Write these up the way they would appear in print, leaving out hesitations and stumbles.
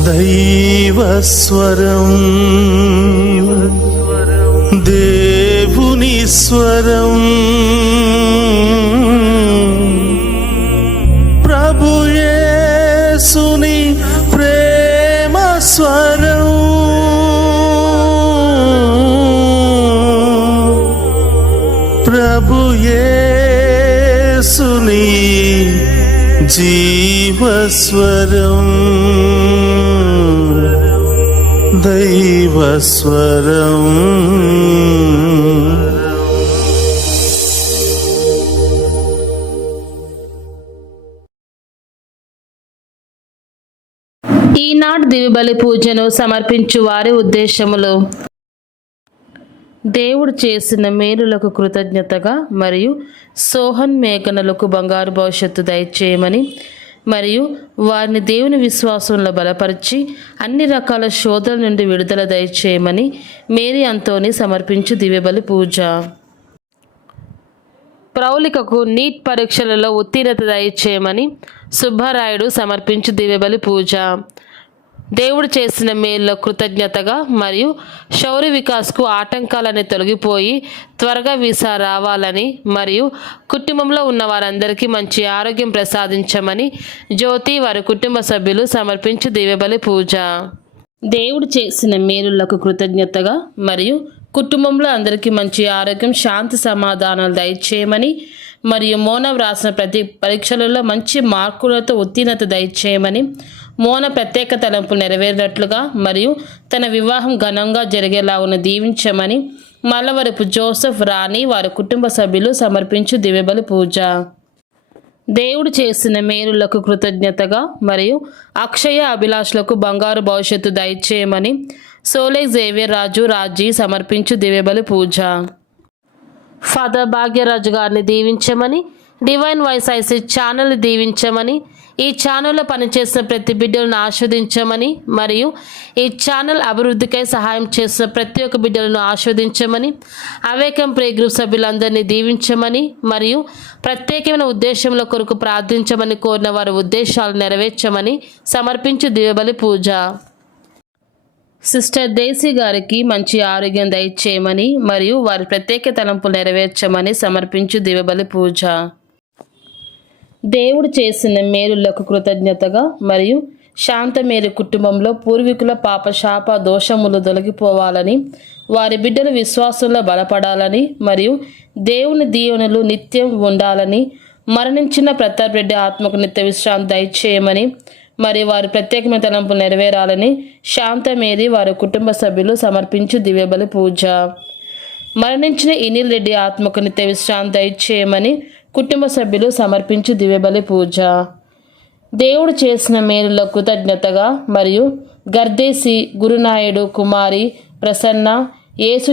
దైవస్వరం, దేవుని స్వరం, ప్రభు యేసుని ప్రేమ స్వరం, ప్రభు యేసుని జీవస్వరం, దైవస్వరం. ఈనాడు దివ్యబలి పూజను సమర్పించు వారి ఉద్దేశములు: దేవుడు చేసిన మేలులకు కృతజ్ఞతగా మరియు సోహన్ మేఘనలకు బంగారు భవిష్యత్తు దయచేయమని మరియు వారిని దేవుని విశ్వాసంలో బలపరిచి అన్ని రకాల శోధనల నుండి విడుదల దయచేయమని మేరీ అంతోని సమర్పించు దివ్యబలి పూజ. ప్రౌలికకు నీట్ పరీక్షలలో ఉత్తీర్ణత దయచేయమని సుబ్బారాయుడు సమర్పించు దివ్యబలి పూజ. దేవుడు చేసిన మేలులో కృతజ్ఞతగా మరియు శౌర్య వికాస్కు ఆటంకాలని తొలగిపోయి త్వరగా వీసా రావాలని మరియు కుటుంబంలో ఉన్న వారందరికీ మంచి ఆరోగ్యం ప్రసాదించమని జ్యోతి వారి కుటుంబ సభ్యులు సమర్పించు దివ్యబలి పూజ. దేవుడు చేసిన మేలులకు కృతజ్ఞతగా మరియు కుటుంబంలో అందరికీ మంచి ఆరోగ్యం, శాంతి, సమాధానాలు దయచేయమని మరియు మోన వ్రాసిన ప్రతి పరీక్షలలో మంచి మార్కులతో ఉత్తీర్ణత దయచేయమని, మోన ప్రత్యేక తలంపులు నెరవేరినట్లుగా మరియు తన వివాహం ఘనంగా జరిగేలాగా దీవించమని మల్లవరపు జోసెఫ్, రాణి వారి కుటుంబ సభ్యులు సమర్పించు దివ్యబలి పూజ. దేవుడు చేసిన మేలులకు కృతజ్ఞతగా మరియు అక్షయ అభిలాషులకు బంగారు భవిష్యత్తు దయచేయమని సోలే జేవియర్ రాజు రాజీ సమర్పించు దివ్యబలి పూజ. ఫాదర్ భాగ్యరాజు గారిని దీవించమని, డివైన్ వాయిస్ ఐసీ ఛానల్ని దీవించమని, ఈ ఛానల్లో పనిచేసిన ప్రతి బిడ్డలను ఆస్వాదించమని మరియు ఈ ఛానల్ అభివృద్ధికై సహాయం చేసిన ప్రతి ఒక్క బిడ్డలను ఆస్వాదించమని, అవేకం ప్రే గ్రూప్ సభ్యులందరినీ దీవించమని మరియు ప్రత్యేకమైన ఉద్దేశంలో కొరకు ప్రార్థించమని కోరిన వారి ఉద్దేశాలు నెరవేర్చమని సమర్పించు దివ్యబలి పూజ. సిస్టర్ డేసీ గారికి మంచి ఆరోగ్యం దయచేయమని మరియు వారి ప్రత్యేక తలంపులు నెరవేర్చమని సమర్పించు దివ్యబలి పూజ. దేవుడు చేసిన మేలులకు కృతజ్ఞతగా మరియు శాంతమేరి కుటుంబంలో పూర్వీకుల పాప శాప దోషములు తొలగిపోవాలని, వారి బిడ్డలు విశ్వాసంలో బలపడాలని మరియు దేవుని దీవెనలు నిత్యం ఉండాలని, మరణించిన ప్రతాప్ రెడ్డి ఆత్మకు నిత్య విశ్రాంతి దయచేయమని మరియు వారి ప్రత్యేకమైన తలంపులు నెరవేరాలని శాంతమేరి వారి కుటుంబ సభ్యులు సమర్పించు దివ్యబలి పూజ. మరణించిన ఇనిల్ రెడ్డి ఆత్మకు నిత్య విశ్రాంతి దయచేయమని కుటుంబ సభ్యులు సమర్పించు దివ్యబలి పూజ. దేవుడు చేసిన మేలులకు కృతజ్ఞతగా మరియు గర్దేసి గురునాయుడు కుమారి ప్రసన్న, యేసు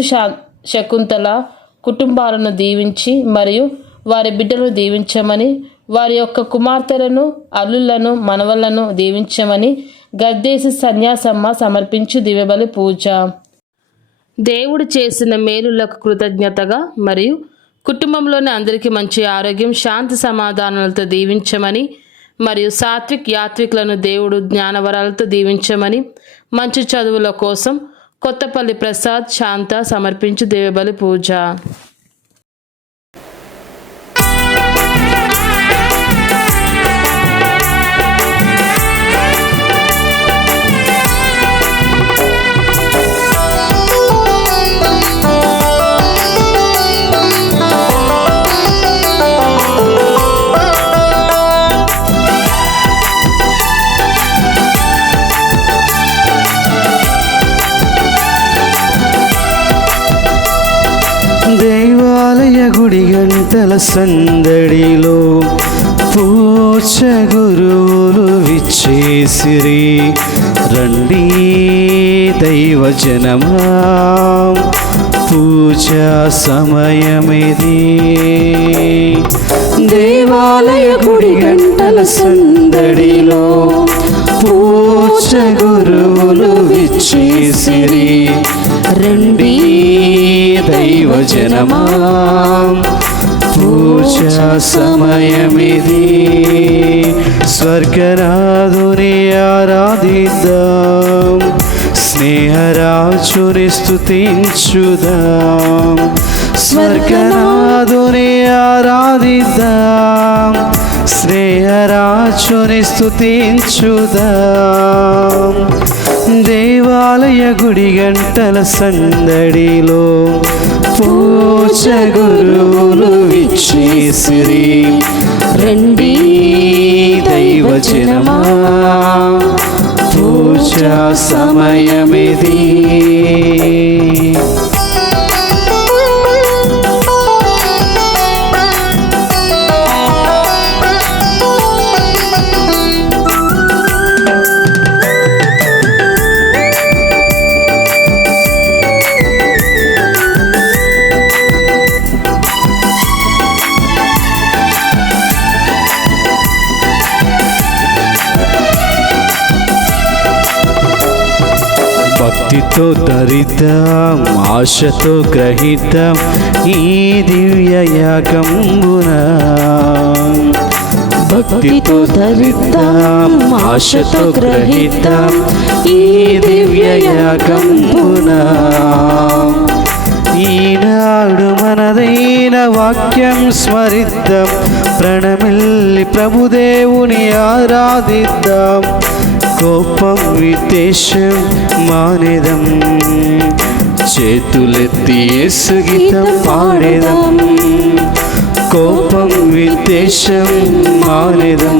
శకుంతల కుటుంబాలను దీవించి మరియు వారి బిడ్డలను దీవించమని, వారి యొక్క కుమార్తెలను, అల్లులను, మనవళ్లను దీవించమని గర్దేసి సన్యాసమ్మ సమర్పించు దివ్యబలి పూజ. దేవుడు చేసిన మేలులకు కృతజ్ఞతగా మరియు కుటుంబంలోని అందరికీ మంచి ఆరోగ్యం, శాంతి, సమాధానాలతో దీవించమని మరియు సాత్విక్ యాత్వికులను దేవుడు జ్ఞానవరాలతో దీవించమని, మంచి చదువుల కోసం కొత్తపల్లి ప్రసాద్, శాంత సమర్పించు దివ్యబలి పూజ. గుడి గంటల సందడిలో పూజ గురువులు విచ్చేసిరి, రండి దైవజనమా పూజా సమయమిది. దేవాలయ గుడి గంటల సందడిలో పూజ గురువులు విచ్చేసిరి, రండి దైవజనమా పూజా సమయమిది. స్వర్గనాథుని ఆరాధిద్దాం, స్నేహరాజుని స్తుతించుదాం. స్వర్గనాథుని ఆరాధిద్దాం, స్నేహరాజుని స్తుతించుదాం. దేవాలయ గుడి గంటల సందడిలో పూజ గురువులు విచ్చేసిరి. రండి దైవజనమా, పూజా సమయమిది. భక్తితో ధరిద్దాం, ఆశతో గ్రహిద్దాం ఈ దివ్య యాగంబున. భక్తితో ధరిద్దాం, ఆశతో గ్రహిద్దాం ఈ దివ్య యాగంబున. ఈనాడు మనదైన వాక్యం స్మరిద్దాం, ప్రణమిల్లి ప్రభుదేవుని ఆరాధిద్దాం. కోపం విద్వేషం మానేదం, చేతులెత్తి యేసు గీతం పాడేదం. కోపం విద్వేషం మానేదం,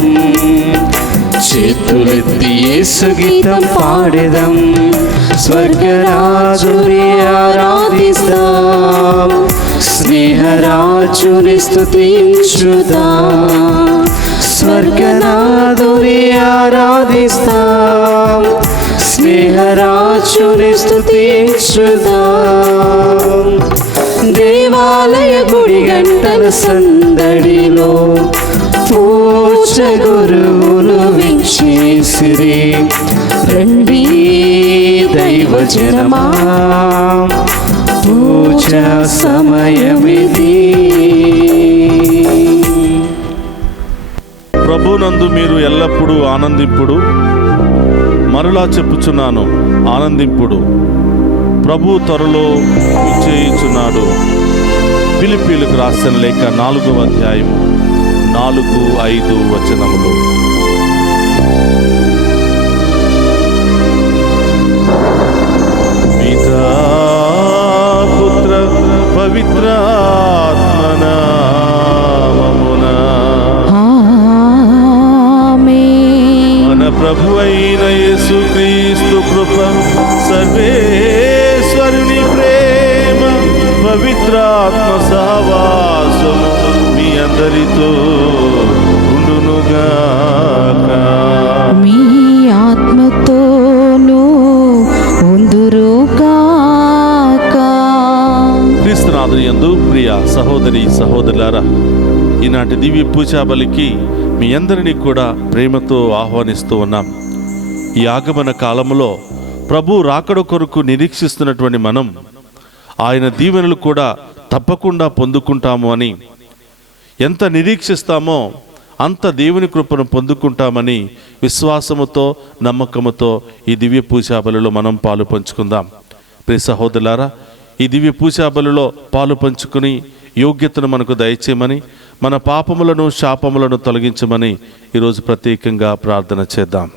చేతులెత్తి యేసు గీతం పాడేదం. స్వర్గరాజుని ఆరాధిస్తాం, స్నేహరాజుని స్తుతించుదాం. స్వర్గనాథుని ఆరాధిస్తాం, స్నేహరాజుని స్తుతించుదాం. దేవాలయ గుడి గంటల సందడిలో పూజ గురువులు విచ్చేసిరి. రండి దైవజనమా, పూజా సమయమిది. ప్రభునందు మీరు ఎల్లప్పుడూ ఆనందింపుడు. మరలా చెప్పుచున్నాను, ఆనందింపుడు. ప్రభు త్వరలో విచ్చేయుచున్నాడు. ఫిలిప్పీలకు రాసిన లేఖ 4వ అధ్యాయము 4-5 వచనములు. పితా పుత్ర పవిత్రాత్మన ప్రభు అయిన యేసుక్రీస్తు కృప, సర్వేశ్వరుని ప్రేమ, పవిత్రాత్మ సహవాసము మీ అందరితో ఉండునుగాక. మీ ఆత్మతోనూ ఉందురుగాక. క్రీస్తునాథుని యందు ప్రియ సహోదరి సహోదరులారా, ఈనాటి దివ్య పూజా బలికి మీ అందరినీ కూడా ప్రేమతో ఆహ్వానిస్తూ ఉన్నాం. ఈ ఆగమన కాలంలో ప్రభు రాకడ కొరకు నిరీక్షిస్తున్నటువంటి మనం ఆయన దీవెనలు కూడా తప్పకుండా పొందుకుంటాము అని, ఎంత నిరీక్షిస్తామో అంత దేవుని కృపను పొందుకుంటామని విశ్వాసముతో నమ్మకముతో ఈ దివ్య పూజా బలిలో మనం పాలు పంచుకుందాం. ప్రియ సహోదరులారా, ఈ దివ్య పూజా బలిలో పాలు పంచుకుని యోగ్యతను మనకు దయచేయమని, మన పాపములను శాపములను తొలగించమని ఈరోజు ప్రత్యేకంగా ప్రార్థన చేద్దాం.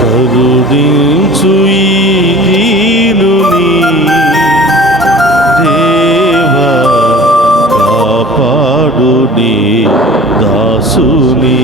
కరుణించు ఈ దీనుని దేవా, కాపాడు నీ దాసుని.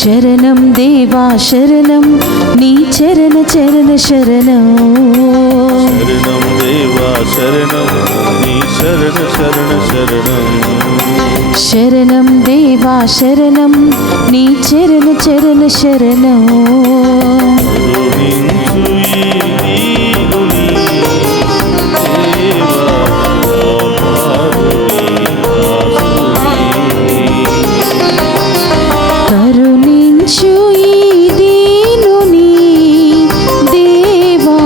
శరణం దేవా శరణం నీ చరణ చరణ శరణం. శరణం దేవా శరణం నీ శరణ శరణ శరణం. శరణం దేవా శరణం నీ చరణ చరణ శరణం. కరుణించు ఈ దీనుని దేవా కరుణించు ఈ దీనుని దేవా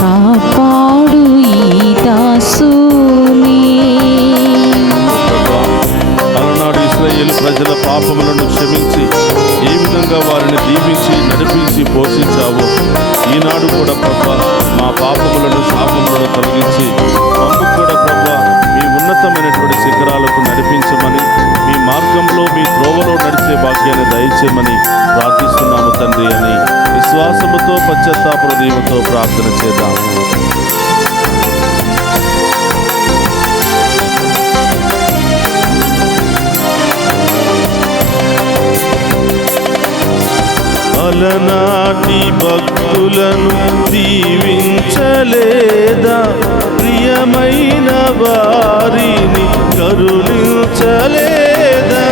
కాపాడు ఈ దాసుని. అలనాడు ఇశ్రాయేలు ప్రజల పాపములను క్షమించి ఏ విధంగా వారిని దీవించి నడిపించి పోషించావో ఈనాడు కూడా ప్రభా మా పాపములను శాపములను తొలగించి మమ్ము కూడా ప్రభా మీ ఉన్నతమైనటువంటి శిఖరాలకు నడిపించమని మీ మార్గంలో మీ త్రోవలో నడిచే భాగ్యాన్ని దయచేయమని ప్రార్థిస్తున్నాము తండ్రి అని విశ్వాసముతో పశ్చాత్తాప హృదయంతో ప్రార్థన చేద్దాం. అలనాటి భక్తులను దీవించలేదా, ప్రియమైన వారిని కరుణించలేదా.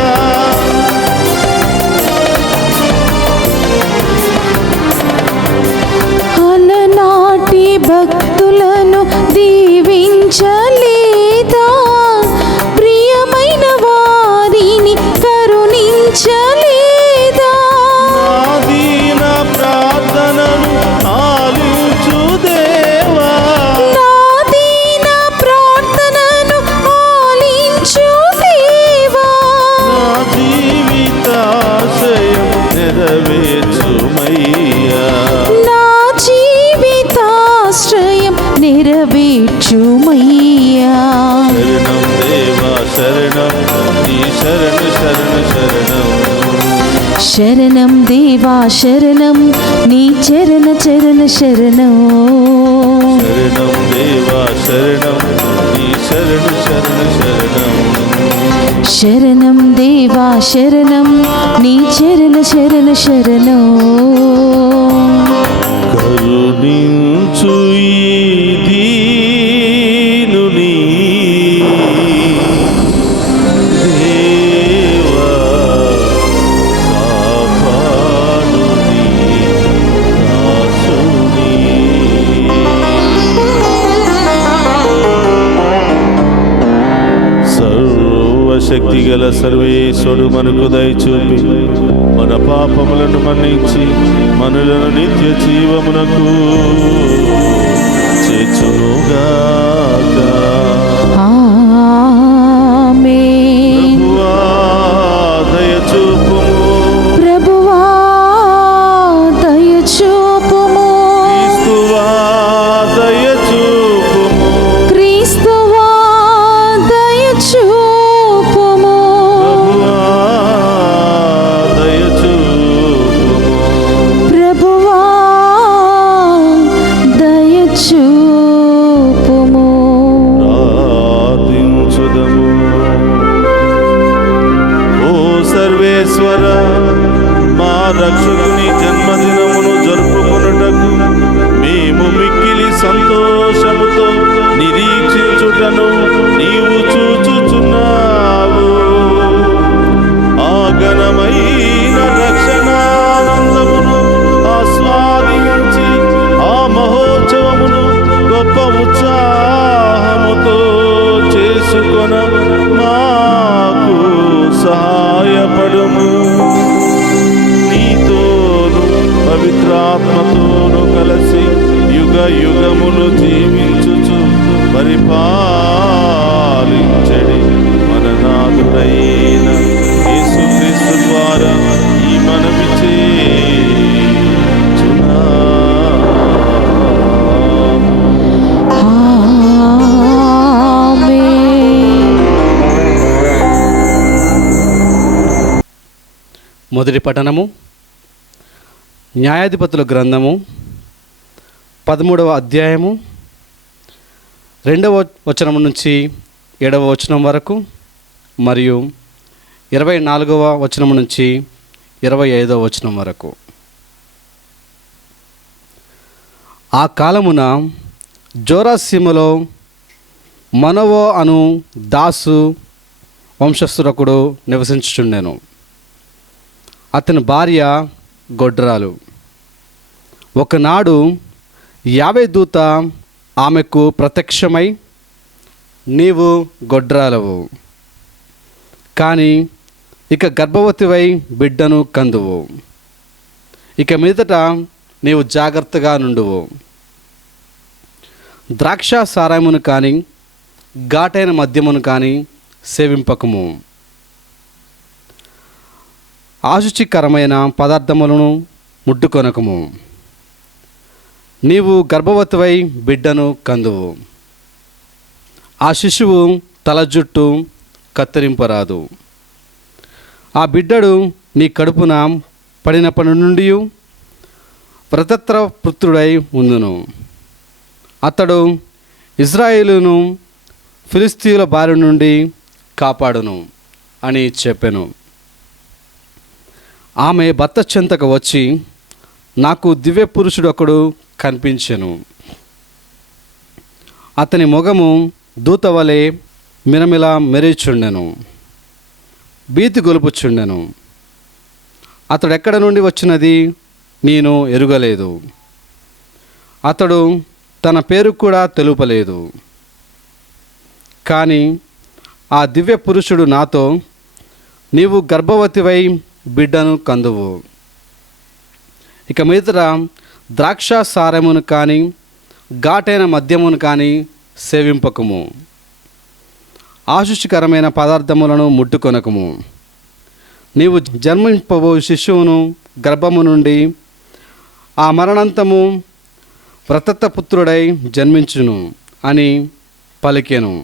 అలనాటి భక్తులను దీవించలేదా, ప్రియమైన వారిని కరుణించలేదా. దీన ప్రార్థనను ఆలించు దేవా, నా దీన ప్రార్థనను ఆలించు దేవా. నా జీవితాశయం నెరవేర్చుమయ్యా. నా జీవితాశ్రయం నెరవేర్చుమయ్యా. శరణం దేవా శరణం నీ శరణ శరణ శరణం. శరణం దేవా శరణం నీ చరణ చరణ శరణం. శరణం దేవా శరణం నీ శరణ శరణ శరణం. శరణం దేవా శరణం నీ చరణ శరణ శరణం. కరుణించు ఈ దీనుని దేవా, కాపాడు నీ దాసుని. సర్వశక్తి గల సర్వేశ్వరుడు మనకు దయచూపి మన పాపములను మన్నించి మనలను నిత్య జీవమునకు చేర్చునుగాక. ఆమేన్. ప్రభువా దయచూపుము, ప్రభువా దయచూపుము. క్రీస్తువా దయచూపుము, క్రీస్తువా దయచూపుము. ప్రభువా దయచూపుము. ప్రభువా దయచూపుము. ప్రార్థించుదము. ఓ సర్వేశ్వర, మా రక్షకుని జన్మదినమును జరుపుకొనుటకు మేము మిక్కిలి సంతోషముతో నిరీక్షించుటను నీవు చూచుచున్నావు. ఆ ఘనమైన రక్షణానందమును ఆస్వాదించి ఆ మహోత్సవమును గొప్ప ఉత్సాహముతో చేసుకొన మాకు సహాయపడుము. నీతోను పవిత్రాత్మతోను కలిసి యుగ యుగములు జీవించుచు పరిపాలించడి మన నాథుడైన యేసుక్రీస్తు ద్వారా ఈ మనవి చేయుచున్నాము. ఆమేన్. మొదటి పఠనము న్యాయాధిపతుల గ్రంథము 13వ అధ్యాయము 2వ వచనం నుంచి 7వ వచనం వరకు మరియు 24వ వచనం నుంచి 25వ వచనం వరకు. ఆ కాలమున జోరాసీమలో మనవో అను దాసు వంశస్థురకుడు నివసించుచుండెను. అతని భార్య గొడ్రాలు. ఒకనాడు యావే దూత ఆమెకు ప్రత్యక్షమై, నీవు గొడ్రాలవు, కానీ ఇక గర్భవతివై బిడ్డను కందువు. ఇక మీదట నీవు జాగ్రత్తగా నుండువు. ద్రాక్ష సారాయమును కానీ ఘాటైన మద్యమును కానీ సేవింపకము. ఆశుచికరమైన పదార్థములను ముట్టుకొనకము. నీవు గర్భవతివై బిడ్డను కందువు. ఆ శిశువు తల జుట్టు కత్తిరింపరాదు. ఆ బిడ్డడు నీ కడుపున పడినప్పటి నుండి ప్రతత్ర పుత్రుడై ఉందును. అతడు ఇజ్రాయేలును ఫిలిస్తీయుల బారి నుండి కాపాడును అని చెప్పెను. ఆమె భర్త చెంతకు వచ్చి, నాకు దివ్య పురుషుడు ఒకడు కనిపించెను. అతని మొగము దూత వలె మిరమిల మెరిచుండెను, భీతి గొలుపుచుండెను. అతడు ఎక్కడ నుండి వచ్చినది నేను ఎరుగలేదు. అతడు తన పేరు కూడా తెలుపలేదు. కానీ ఆ దివ్య పురుషుడు నాతో, నీవు గర్భవతివై బిడ్డను కందువు. ఇక మీదట ద్రాక్ష సారమును కానీ ఘాటైన మద్యమును కానీ సేవింపకము. ఆశుచికరమైన పదార్థములను ముట్టుకొనకము. నీవు జన్మింపబో శిశువును గర్భము నుండి ఆ మరణంతము ప్రతత్తపుత్రుడై జన్మించును అని పలికెను.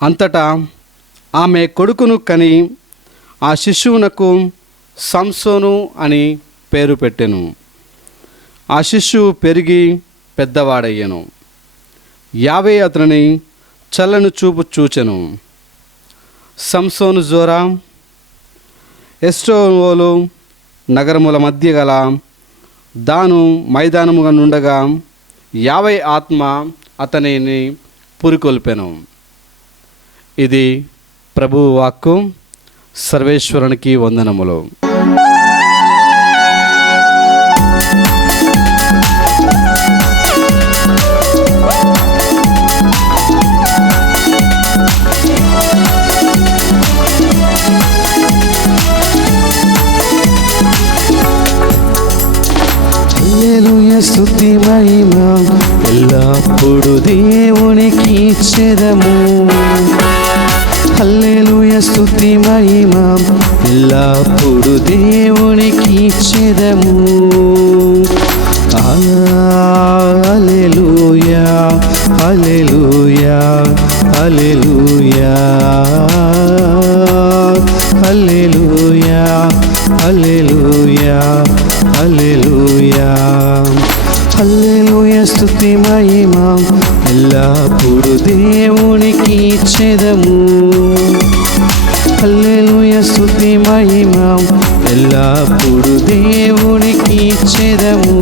అంతటా ఆమె కొడుకును కని ఆ శిశువునకు సంసోను అని పేరు పెట్టెను. ఆ శిశువు పెరిగి పెద్దవాడయ్యను. యావే అతనిని చల్లని చూపు చూచెను. సంసోను జోరా ఎస్టోవోలు నగరముల మధ్య గల దాను మైదానముగా నుండగా యావే ఆత్మ అతనిని పురికొల్పెను. ఇది ప్రభువు వాక్కు. సర్వేశ్వరునికి వందనములు. హల్లెలూయా, స్తుతి మహిమ ఎల్లప్పుడు దేవునికి ఇచ్చెదము. హల్లెలూయా, స్తుతి మహిమ ఎల్లప్పుడు దేవునికి ఇచ్చెదము. హల్లెలూయా, హల్లెలూయా, హల్లెలూయా, హల్లెలూయా, హల్లెలూయా, హల్లెలూయా. హల్లెలూయా, స్తుతి మహిమ ఎల్లప్పుడు దేవునికి ఇచ్చెదము. హల్లెలూయా, స్తుతి మహిమ ఎల్లప్పుడు దేవునికి ఇచ్చెదము.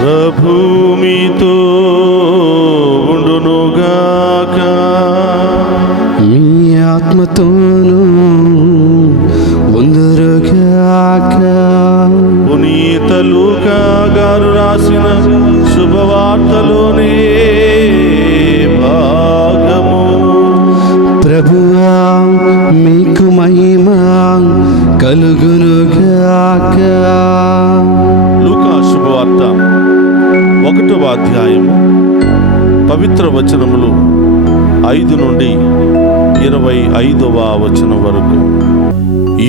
ప్రభు మీతో ఉండునుగాక. మీ ఆత్మతోనూ ఉందురుగాక. పునీత లూకా గారు రాసిన శుభవార్తలోనే భాగము. ప్రభువా, మీకు మహిమ కలుగునుగాక. లూకా శుభవార్త 1వ అధ్యాయము పవిత్ర వచనములు 5 నుండి 25వ వచనం వరకు.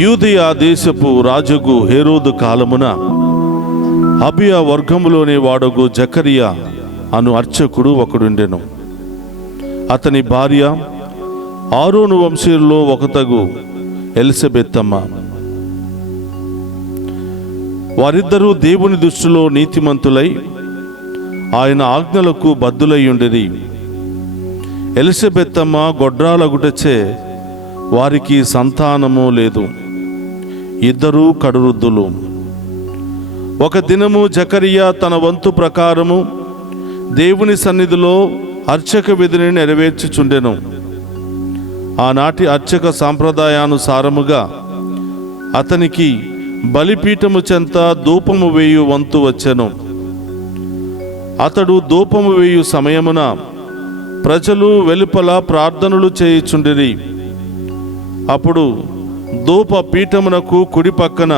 యూదయా దేశపు రాజుగు హేరోదు కాలమున అబియా వర్గములోని వాడగు జకరియా అను అర్చకుడు ఒకడుండెను. అతని భార్య ఆరోను వంశీయుల్లో ఒకతగు ఎలిజబెత్తమ్మ. వారిద్దరూ దేవుని దృష్టిలో నీతిమంతులై ఆయన ఆజ్ఞలకు బద్దులై ఉండిరి. ఎలిజబెత్తమ్మ గొడ్రాలగుటచే వారికి సంతానము లేదు, ఇద్దరూ కడువృద్ధులు. ఒక దినము జకరియా తన వంతు ప్రకారము దేవుని సన్నిధిలో అర్చక విధిని నెరవేర్చుచుండెను. ఆనాటి అర్చక సాంప్రదాయానుసారముగా అతనికి బలిపీఠము చెంత ధూపము వేయు వంతు వచ్చెను. అతడు ధూపము వేయు సమయమున ప్రజలు వెలుపల ప్రార్థనలు చేయుచుండిరి. అప్పుడు ధూప పీఠమునకు కుడి పక్కన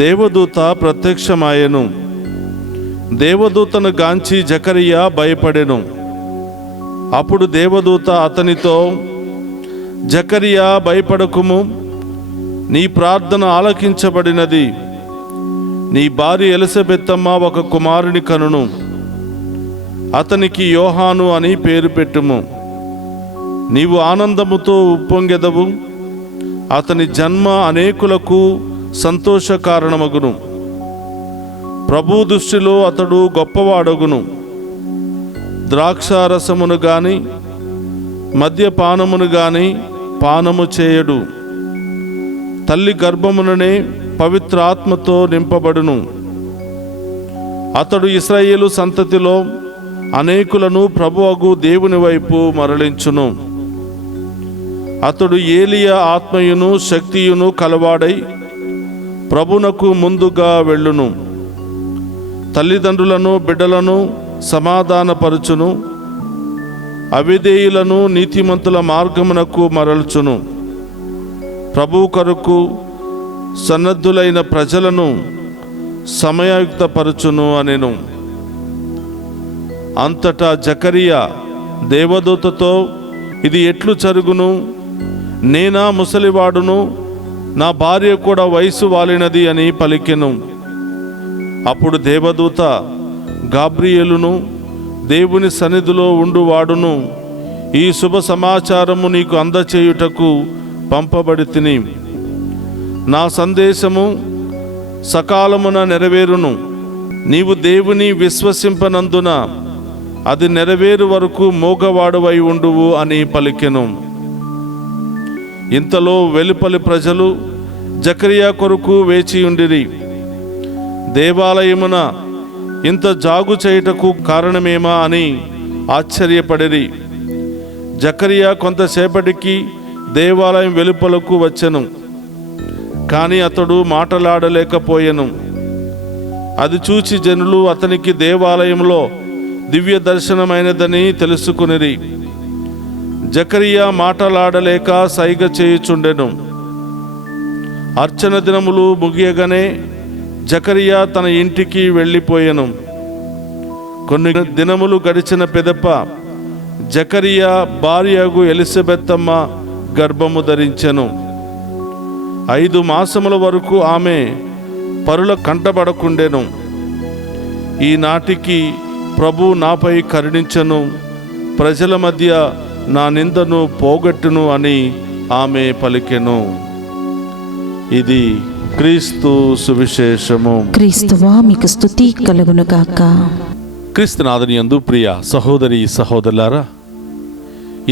దేవదూత ప్రత్యక్షమాయెను. దేవదూతను గాంచి జకరియా భయపడెను. అప్పుడు దేవదూత అతనితో, జకరియా, భయపడకుము, నీ ప్రార్థన ఆలకించబడినది. నీ భార్య ఎలిజబెత్తమ్మ ఒక కుమారుని కనును. అతనికి యోహాను అని పేరు పెట్టుము. నీవు ఆనందముతో ఉప్పొంగెదవు. అతని జన్మ అనేకులకు సంతోష కారణమగును. ప్రభు దృష్టిలో అతడు గొప్పవాడగును. ద్రాక్షారసమును గాని మద్యపానమును గాని పానము చేయడు. తల్లి గర్భముననే పవిత్రాత్మతో నింపబడును. అతడు ఇశ్రాయేలు సంతతిలో అనేకులను ప్రభువగు దేవుని వైపు మరలించును. అతడు ఏలియా ఆత్మయును శక్తియును కలవాడై ప్రభునకు ముందుగా వెళ్ళును. తల్లిదండ్రులను బిడ్డలను సమాధానపరచును. అవిధేయులను నీతిమంతుల మార్గమునకు మరల్చును. ప్రభు కొరకు సన్నద్ధులైన ప్రజలను సమయయుక్తపరచును అనెను. అంతటా జకరియా దేవదూతతో, ఇది ఎట్లు జరుగును? నేనా ముసలివాడును, నా భార్య కూడా వయసు వాలినది అని పలికెను. అప్పుడు దేవదూత, గాబ్రియేలును, దేవుని సన్నిధిలో ఉండువాడును, ఈ శుభ సమాచారము నీకు అందచేయుటకు పంపబడి తిని, నా సందేశము సకాలమున నెరవేరును. నీవు దేవుని విశ్వసింపనందున అది నెరవేరు వరకు మోగవాడువై ఉండువు అని పలికెను. ఇంతలో వెలుపలి ప్రజలు జకరియా కొరకు వేచియుండిరి. దేవాలయమున ఇంత జాగు చేయుటకు కారణమేమా అని ఆశ్చర్యపడిరి. జకరియా కొంతసేపటికి దేవాలయం వెలుపలకు వచ్చెను. కానీ అతడు మాటలాడలేకపోయెను. అది చూచి జనులు అతనికి దేవాలయంలో దివ్య దర్శనమైనదని తెలుసుకునిరి. జకరియా మాటలాడలేక సైగ చేయుచుండెను. అర్చన దినములు ముగియగానే జకరియా తన ఇంటికి వెళ్ళిపోయెను. కొన్ని దినములు గడిచిన పిదప జకరియా భార్యగు ఎలిజబెత్తమ్మ గర్భము ధరించెను. 5 మాసముల వరకు ఆమె పరుల కంటబడకుండెను. ఈనాటికి ప్రభు నాపై కరుణించెను, ప్రజల మధ్య నా నిందను పోగొట్టును అని ఆమె పలికెను. ఇది క్రీస్తు సువిశేషము. క్రీస్తువా మీకు స్తుతి కలుగును గాక. క్రీస్తునాథుని యందు ప్రియ సహోదరి సహోదరులారా,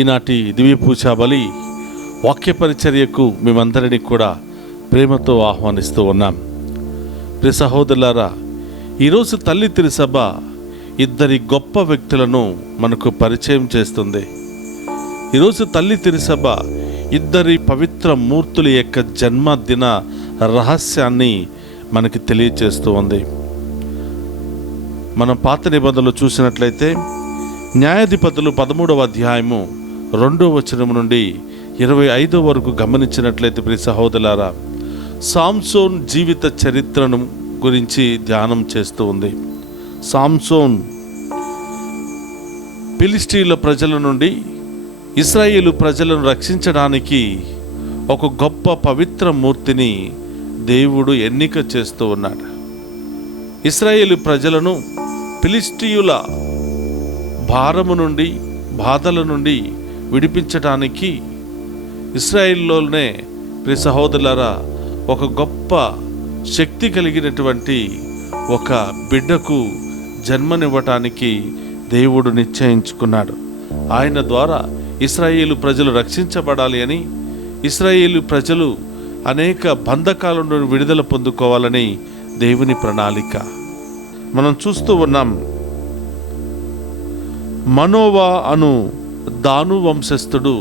ఈనాటి దివ్య పూజా బలి వాక్య పరిచర్యకు మేమందరినీ కూడా ప్రేమతో ఆహ్వానిస్తూ ఉన్నాం. ప్రియ సహోదరులారా, ఈరోజు తల్లి తిరుసభ 2 గొప్ప వ్యక్తులను మనకు పరిచయం చేస్తుంది. ఈరోజు తల్లి తిరుసభ 2 పవిత్ర మూర్తుల యొక్క జన్మదిన రహస్యాన్ని మనకి తెలియచేస్తూ ఉంది. మనం పాత నిబంధనలు చూసినట్లయితే న్యాయాధిపతులు 13వ అధ్యాయము 2వ వచనం నుండి 25 వరకు గమనించినట్లయితే ప్రియ సహోదరులారా, సాంసోన్ జీవిత చరిత్రను గురించి ధ్యానం చేస్తూ ఉంది. సాంసోన్ ఫిలిష్తీయుల ప్రజల నుండి ఇశ్రాయేలు ప్రజలను రక్షించడానికి ఒక గొప్ప పవిత్ర మూర్తిని దేవుడు ఎన్నిక చేస్తూ ఉన్నాడు. ఇశ్రాయేలు ప్రజలను ఫిలిష్తీయుల భారము నుండి, బాధల నుండి విడిపించడానికి ఇశ్రాయేల్లోనే ప్రియ సహోదరులారా ఒక గొప్ప శక్తి కలిగినటువంటి ఒక బిడ్డకు జన్మనివ్వటానికి దేవుడు నిశ్చయించుకున్నాడు. ఆయన ద్వారా ఇశ్రాయేలు ప్రజలు రక్షించబడాలి అని ఇశ్రాయేలు ప్రజలు అనేక బంధకాల నుండి విడుదల పొందుకోవాలని దేవుని ప్రణాళిక. మనం చూస్తూ ఉన్నాం. మనోవా అను దాను వంశస్థుడు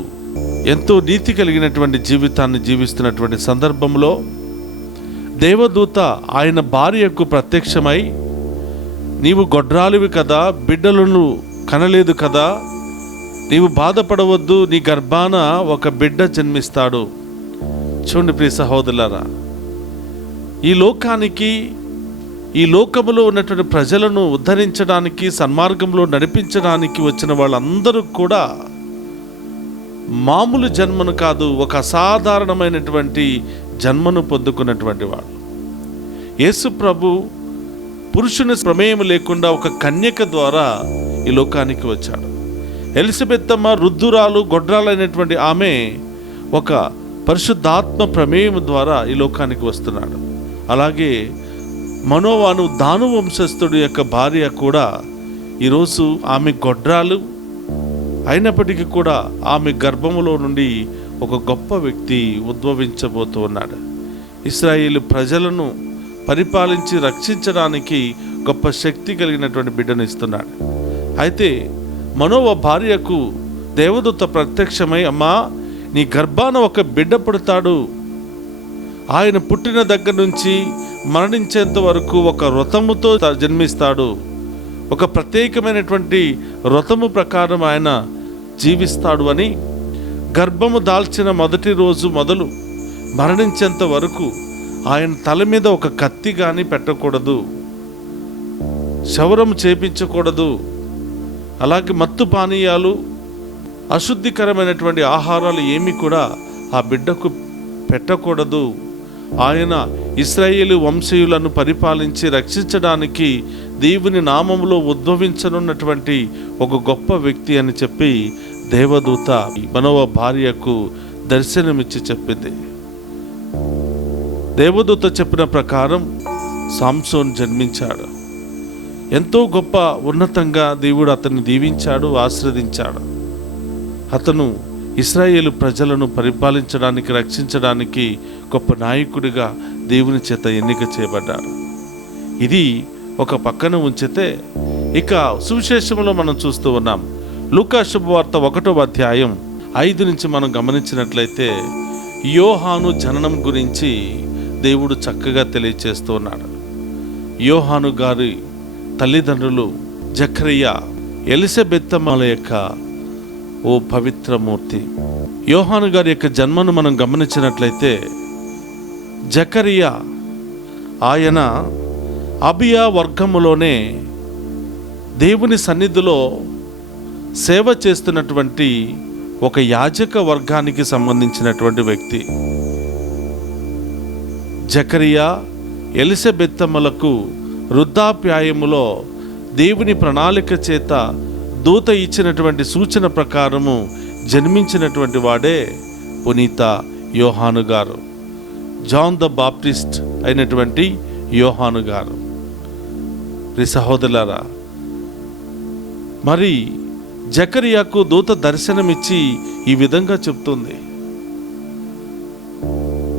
ఎంతో నీతి కలిగినటువంటి జీవితాన్ని జీవిస్తున్నటువంటి సందర్భంలో దేవదూత ఆయన భార్యకు ప్రత్యక్షమై, నీవు గొడ్రాలివి కదా, బిడ్డలను కనలేదు కదా, నీవు బాధపడవద్దు, నీ గర్భాన ఒక బిడ్డ జన్మిస్తాడు. చూడండి ప్రియ సహోదరులారా, ఈ లోకానికి, ఈ లోకములో ఉన్నటువంటి ప్రజలను ఉద్ధరించడానికి, సన్మార్గంలో నడిపించడానికి వచ్చిన వాళ్ళందరూ కూడా మామూలు జన్మను కాదు, ఒక అసాధారణమైనటువంటి జన్మను పొందుకున్నటువంటి వాళ్ళు. యేసు ప్రభు పురుషుని ప్రమేయం లేకుండా ఒక కన్యక ద్వారా ఈ లోకానికి వచ్చాడు. ఎలిజబెత్తమ్మ వృద్ధురాలు, గొడ్రాలైనటువంటి ఆమె ఒక పరిశుద్ధాత్మ ప్రమేయం ద్వారా ఈ లోకానికి వస్తున్నాడు. అలాగే మనోవాను దాను వంశస్థుడి యొక్క భార్య కూడా ఈరోజు ఆమె గొడ్రాలు అయినప్పటికీ కూడా ఆమె గర్భములో నుండి ఒక గొప్ప వ్యక్తి ఉద్భవించబోతూ ఉన్నాడు. ఇశ్రాయేలు ప్రజలను పరిపాలించి రక్షించడానికి గొప్ప శక్తి కలిగినటువంటి బిడ్డను ఇస్తున్నాడు. అయితే మనోవ భార్యకు దేవదూత ప్రత్యక్షమై, అమ్మా, నీ గర్భాన ఒక బిడ్డ పుడతాడు, ఆయన పుట్టిన దగ్గర నుంచి మరణించేంత వరకు ఒక వ్రతముతో జన్మిస్తాడు, ఒక ప్రత్యేకమైనటువంటి వ్రతము ప్రకారం ఆయన జీవిస్తాడు అని, గర్భము దాల్చిన మొదటి రోజు మొదలు మరణించేంత వరకు ఆయన తల మీద ఒక కత్తి కానీ పెట్టకూడదు, క్షవరం చేపించకూడదు, అలాగే మత్తు పానీయాలు, అశుద్ధికరమైనటువంటి ఆహారాలు ఏమీ కూడా ఆ బిడ్డకు పెట్టకూడదు. ఆయన ఇశ్రాయేలు వంశీయులను పరిపాలించి రక్షించడానికి దేవుని నామములో ఉద్భవించనున్నటువంటి ఒక గొప్ప వ్యక్తి అని చెప్పి దేవదూత మనోవ భార్యకు దర్శనమిచ్చి చెప్పింది. దేవదూత చెప్పిన ప్రకారం సాంసోన్ జన్మించాడు. ఎంతో గొప్ప ఉన్నతంగా దేవుడు అతన్ని దీవించాడు, ఆశీర్వదించాడు. అతను ఇశ్రాయేలు ప్రజలను పరిపాలించడానికి, రక్షించడానికి గొప్ప నాయకుడిగా దేవుని చేత ఎన్నిక చేయబడ్డాడు. ఇది ఒక పక్కన ఉంచితే, ఇక సువిశేషంలో మనం చూస్తూ ఉన్నాం. లూకా శుభవార్త 1వ అధ్యాయం 5 నుంచి మనం గమనించినట్లయితే యోహాను జననం గురించి దేవుడు చక్కగా తెలియచేస్తూ ఉన్నాడు. యోహాను గారి తల్లిదండ్రులు జకరియా, ఎలిజబెత్తమ్మల యొక్క ఓ పవిత్రమూర్తి. యోహాను గారి యొక్క జన్మను మనం గమనించినట్లయితే, జకరియా ఆయన అబియా వర్గములోనే దేవుని సన్నిధిలో సేవ చేస్తున్నటువంటి ఒక యాజక వర్గానికి సంబంధించినటువంటి వ్యక్తి. జకరియా ఎలిజబెత్తమ్మలకు వృద్ధాప్యాయములో దేవుని ప్రణాళిక చేత దూత ఇచ్చినటువంటి సూచన ప్రకారము జన్మించినటువంటి వాడే పునీత యోహాను గారు, జాన్ ద బాప్టిస్ట్ అయినటువంటి యోహాను గారు. సహోదరులారా, మరి జకరియాకు దూత దర్శనమిచ్చి ఈ విధంగా చెప్తుంది,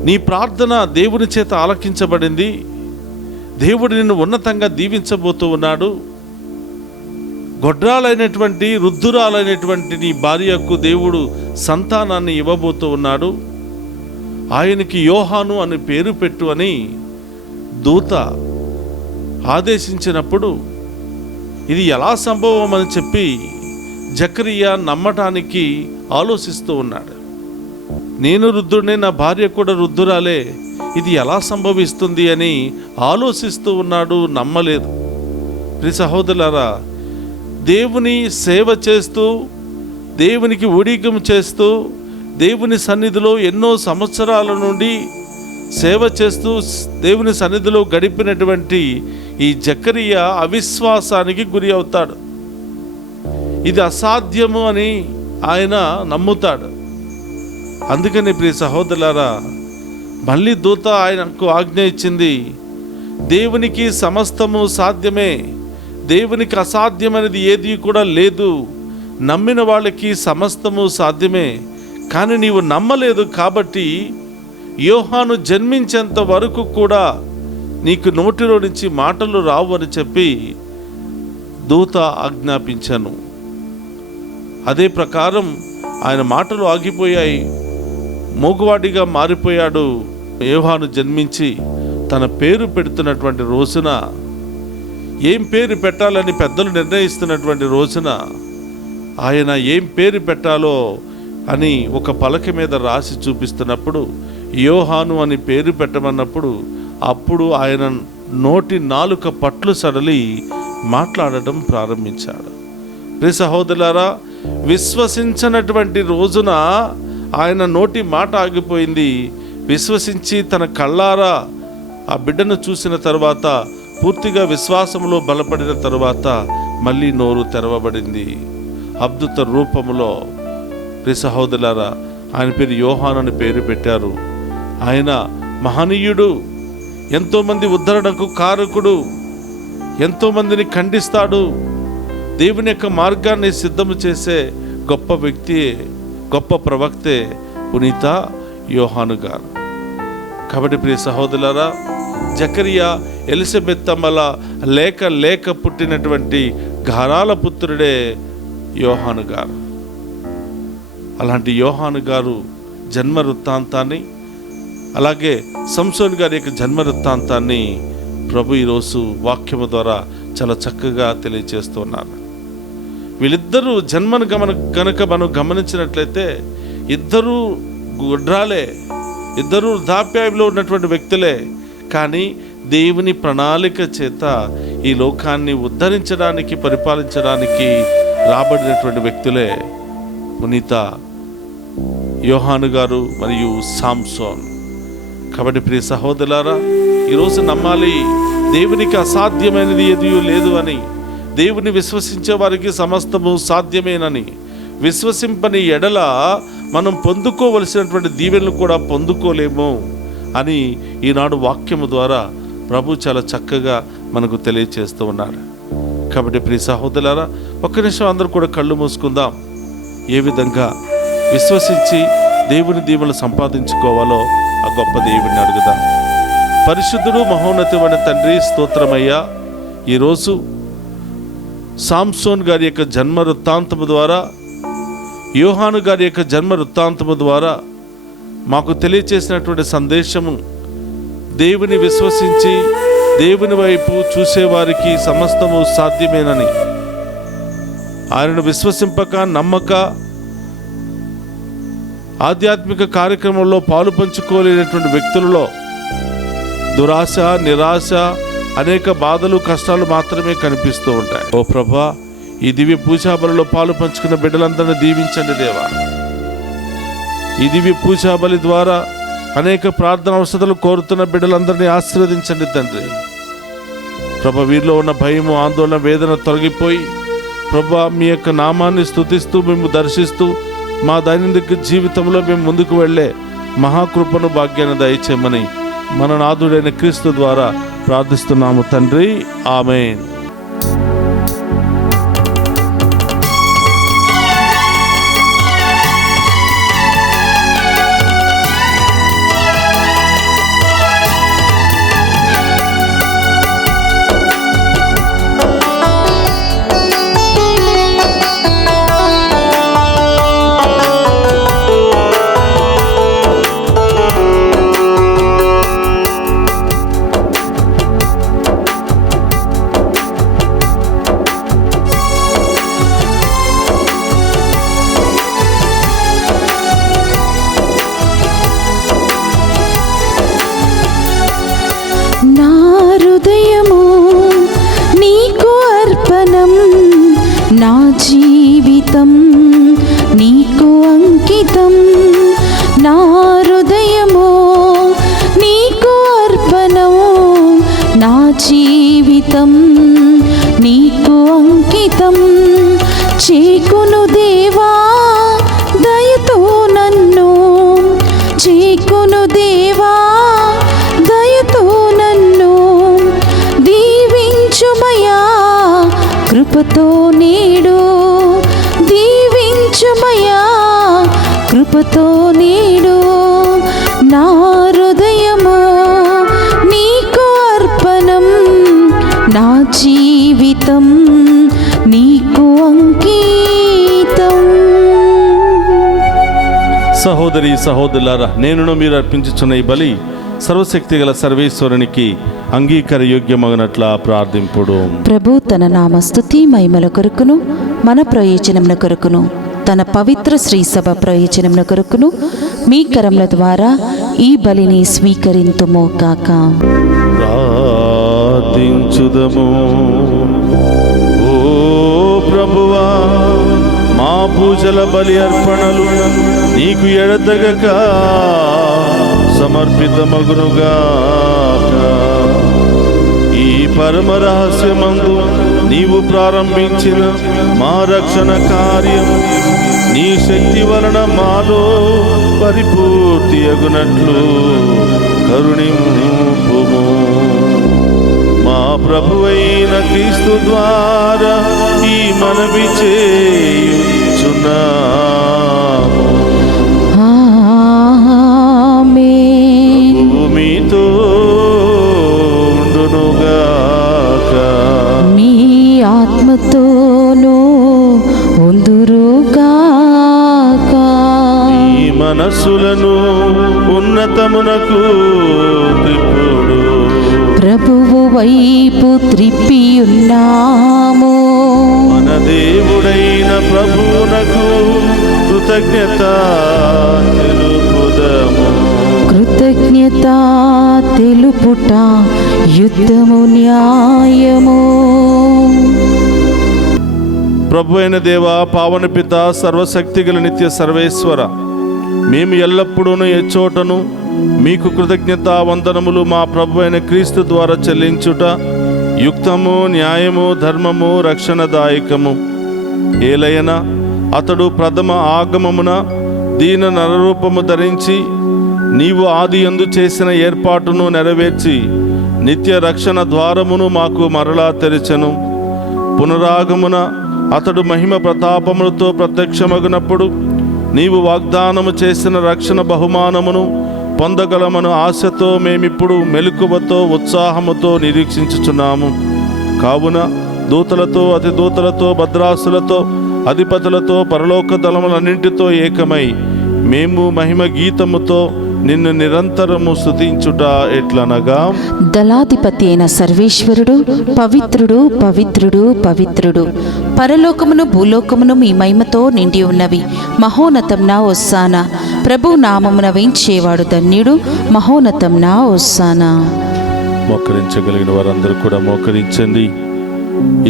నీ ప్రార్థన దేవుని చేత ఆలకించబడింది, దేవుడు నిన్ను ఉన్నతంగా దీవించబోతూ ఉన్నాడు, గొడ్రాలైనటువంటి వృద్ధురాలైనటువంటి నీ భార్యకు దేవుడు సంతానాన్ని ఇవ్వబోతూ ఉన్నాడు, ఆయనకి యోహాను అని పేరు పెట్టు అని దూత ఆదేశించినప్పుడు ఇది ఎలా సంభవం అని చెప్పి జకరియా నమ్మటానికి ఆలోచిస్తూ ఉన్నాడు. నేను వృద్ధుడినే, నా భార్య కూడా వృద్ధురాలే, ఇది ఎలా సంభవిస్తుంది అని ఆలోచిస్తూ ఉన్నాడు, నమ్మలేదు. ప్రియ సహోదరులారా, దేవుని సేవ చేస్తూ, దేవునికి ఊడిగం చేస్తూ, దేవుని సన్నిధిలో ఎన్నో సంవత్సరాల నుండి సేవ చేస్తూ దేవుని సన్నిధిలో గడిపినటువంటి ఈ జకరియా అవిశ్వాసానికి గురి అవుతాడు. ఇది అసాధ్యము అని ఆయన నమ్ముతాడు. అందుకని ప్రియ సహోదరులారా, మళ్ళీ దూత ఆయనకు ఆజ్ఞ ఇచ్చింది, దేవునికి సమస్తము సాధ్యమే, దేవునికి అసాధ్యమైనది ఏది కూడా లేదు, నమ్మిన వాళ్ళకి సమస్తము సాధ్యమే, కానీ నీవు నమ్మలేదు కాబట్టి యోహాను జన్మించేంత వరకు కూడా నీకు నోటిలో నుంచి మాటలు రావు అని చెప్పి దూత ఆజ్ఞాపించాను. అదే ప్రకారం ఆయన మాటలు ఆగిపోయాయి. మూగవాడిగా మారిపోయాడు. యోహాను జన్మించి తన పేరు పెడుతున్నటువంటి రోజున, ఏం పేరు పెట్టాలని పెద్దలు నిర్ణయిస్తున్నటువంటి రోజున ఆయన ఏం పేరు పెట్టాలో అని ఒక పలక మీద రాసి చూపిస్తున్నప్పుడు యోహాను అని పేరు పెట్టమన్నప్పుడు అప్పుడు ఆయన నోటి నాలుక పట్లు సడలి మాట్లాడటం ప్రారంభించాడు. ప్రియ సహోదరులారా, విశ్వసించనటువంటి రోజున ఆయన నోటి మాట ఆగిపోయింది. విశ్వసించి తన కళ్ళారా ఆ బిడ్డను చూసిన తర్వాత, పూర్తిగా విశ్వాసంలో బలపడిన తర్వాత మళ్ళీ నోరు తెరవబడింది అద్భుత రూపంలో. ప్రియ సహోదరులారా, ఆయన పేరు యోహాను అని పేరు పెట్టారు. ఆయన మహనీయుడు, ఎంతోమంది ఉద్ధరణకు కారకుడు, ఎంతోమందిని ఖండిస్తాడు. దేవుని యొక్క మార్గాన్ని సిద్ధము చేసే గొప్ప వ్యక్తి, గొప్ప ప్రవక్తే పునీత యోహాను గారు. కాబట్టి ప్రియ సహోదరులారా, జకరియా ఎలిజబెత్ అమ్మల లేక పుట్టినటువంటి ఘరాల పుత్రుడే యోహాను గారు. అలాంటి యోహాను గారు జన్మ వృత్తాంతాన్ని, అలాగే సంసోన్ గారి యొక్క జన్మ వృత్తాంతాన్ని ప్రభు ఈరోజు వాక్యము ద్వారా చాలా చక్కగా తెలియజేస్తున్నారు. వీళ్ళిద్దరూ జన్మను కనుక మనం గమనించినట్లయితే ఇద్దరూ గుడ్రాలే, ఇద్దరూ వృద్ధాప్యంలో ఉన్నటువంటి వ్యక్తులే. కానీ దేవుని ప్రణాళిక చేత ఈ లోకాన్ని ఉద్ధరించడానికి, పరిపాలించడానికి రాబడినటువంటి వ్యక్తులే పునీత యోహాను గారు మరియు సాంసోన్. కాబట్టి ప్రియ సహోదరులారా, ఈరోజు నమ్మాలి, దేవునికి అసాధ్యమైనది ఏదీ లేదు అని. దేవుని విశ్వసించే వారికి సమస్తము సాధ్యమేనని. విశ్వసింపని ఎడల మనం పొందుకోవలసినటువంటి దీవెనలు కూడా పొందుకోలేము అని ఈనాడు వాక్యము ద్వారా ప్రభు చాలా చక్కగా మనకు తెలియచేస్తూ ఉన్నారు. కాబట్టి ప్రియ సహోదరులారా, ఒక్క నిమిషం అందరూ కూడా కళ్ళు మూసుకుందాం. ఏ విధంగా విశ్వసించి దేవుని దీవెనలు సంపాదించుకోవాలో ఆ గొప్ప దేవుని అడుగుదాం. పరిశుద్ధుడు మహోన్నతమైన తండ్రి, స్తోత్రమయ్యా. ఈరోజు సాంసోన్ గారి యొక్క జన్మ వృత్తాంతము ద్వారా, యోహాను గారి యొక్క జన్మ వృత్తాంతము ద్వారా మాకు తెలియచేసినటువంటి సందేశము, దేవుని విశ్వసించి దేవుని వైపు చూసేవారికి సమస్తము సాధ్యమేనని, ఆయనను విశ్వసింపక నమ్మక ఆధ్యాత్మిక కార్యక్రమంలో పాలు పంచుకోలేనటువంటి వ్యక్తులలో దురాశ, నిరాశ, అనేక బాధలు, కష్టాలు మాత్రమే కనిపిస్తూ ఉంటాయి. ఓ ప్రభా, ఈ దివ్య పూజా బలిలో పాలు పంచుకున్న బిడ్డలందరినీ దీవించండి దేవా. ఈ దివ్య పూజా బలి ద్వారా అనేక ప్రార్థన అవసరాలు కోరుతున్న బిడ్డలందరినీ ఆశీర్వదించండి తండ్రి. ప్రభా, వీరిలో ఉన్న భయము, ఆందోళన, వేదన తొలగిపోయి ప్రభా మీ యొక్క నామాన్ని స్తుతిస్తూ మేము దర్శిస్తూ మా దైనందిక జీవితంలో మేము ముందుకు వెళ్ళే మహాకృపను, భాగ్యాన్ని దయచేయమని మన నాథుడైన క్రీస్తు ద్వారా ప్రార్థిస్తున్నాము తండ్రి. ఆమేన్. నా జీవితం నీకు అంకితం, నా హృదయము నీకు అర్పణము, నా జీవితం నీకు అంకితం. చేకును దేవా దయతో నన్ను, చేకును దేవా దయతో నన్ను, దీవించుమయా కృపతో నేడు, దీవించుమయా కృప కృపతో నేడు నా హృదయము నీకు అర్పణం, నా జీవితం నీకు అంకితం. సహోదరి సహోదరులారా, నేనును మీరు అర్పించుచున్న ఈ బలి సర్వశక్తి గల సర్వేశ్వరునికి అంగీకార యోగ్యమగినట్లా ప్రార్థింపుడు. ప్రభు తన నామ స్తుతి మహిమల కొరకును మన ప్రయోజనముల కొరకును తన పవిత్ర శ్రీసభ ప్రయోజనముల కొరకును మీ కరముల ద్వారా ఈ బలిని స్వీకరింతుము కాక. ప్రార్థించుదము. ఓ ప్రభువా, మా పూజల బలి అర్పణలు నీకు ఎడతెగక సమర్పితమగునుగాక. ఈ పరమ రహస్యమందు నీవు ప్రారంభించిన మా రక్షణ కార్యం నీ శక్తి వలన మాలో పరిపూర్తి అగునట్లు కరుణింపుము. మా ప్రభువైన క్రీస్తు ద్వారా ఈ మనవి చేయుచున్నాము. ఆమేన్. భూమితో ఉండునుగాక. మీ ఆత్మతోనూ ఉందురుగాక. ఈ మనస్సులను ఉన్నతమునకు త్రిప్పుడు ప్రభువు వైపు త్రిప్పియున్నాము. మన దేవుడైన ప్రభువునకు కృతజ్ఞత తెలుపుదము. కృతజ్ఞత తెలుపుట యుద్ధము న్యాయము. ప్రభు అయిన దేవ, పావన పిత, సర్వశక్తిగల నిత్య సర్వేశ్వర, మేము ఎల్లప్పుడూ ఎచ్చోటను మీకు కృతజ్ఞత వందనములు మా ప్రభు అయిన క్రీస్తు ద్వారా చెల్లించుట యుక్తము, న్యాయము, ధర్మము, రక్షణదాయకము. ఏలయన అతడు ప్రథమ ఆగమమున దీన నరరూపము ధరించి నీవు ఆది యందు చేసిన ఏర్పాటును నెరవేర్చి నిత్య రక్షణ ద్వారమును మాకు మరలా తెరచెను. పునరాగమున అతడు మహిమ ప్రతాపములతో ప్రత్యక్షమగునప్పుడు నీవు వాగ్దానము చేసిన రక్షణ బహుమానమును పొందగలమను ఆశతో మేమిప్పుడు మెలకువతో ఉత్సాహముతో నిరీక్షించుచున్నాము. కావున దూతలతో, అతి దూతలతో, భద్రాసులతో, అధిపతులతో, పరలోక దళములన్నింటితో ఏకమై మేము మహిమ గీతముతో నిన్ను నిరంతరము స్తుతించుట ఎట్లనగా, దళాధిపతి అయిన సర్వేశ్వరుడు పవిత్రుడు, పవిత్రుడు, పవిత్రుడు. పరలోకమును భూలోకమును మీ మహిమతో నిండి ఉన్నవి. మహోన్నతంనా హోసానా. ప్రభు నామమున వేంచేవాడు ధన్యుడు. మహోన్నతంనా హోసానా. మోకరించగలిగిన వారందరూ కూడా మోకరించండి.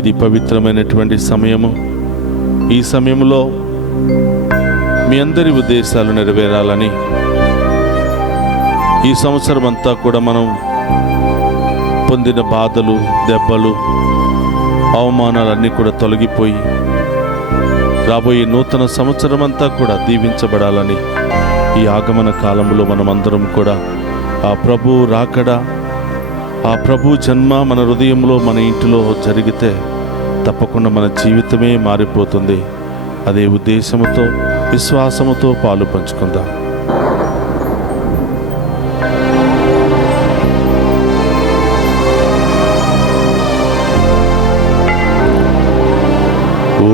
ఇది పవిత్రమైనటువంటి సమయము. ఈ సమయంలో మీ అందరి ఉద్దేశాలు నెరవేరాలని, ఈ సంవత్సరం అంతా కూడా మనం పొందిన బాధలు, దెబ్బలు, అవమానాలన్నీ కూడా తొలగిపోయి రాబోయే నూతన సంవత్సరం అంతా కూడా దీవించబడాలని ఈ ఆగమన కాలంలో మనమందరం కూడా ఆ ప్రభు రాకడ, ఆ ప్రభు జన్మ మన హృదయంలో, మన ఇంటిలో జరిగితే తప్పకుండా మన జీవితమే మారిపోతుంది. అదే ఉద్దేశముతో, విశ్వాసముతో పాలు పంచుకుందాం. ఓ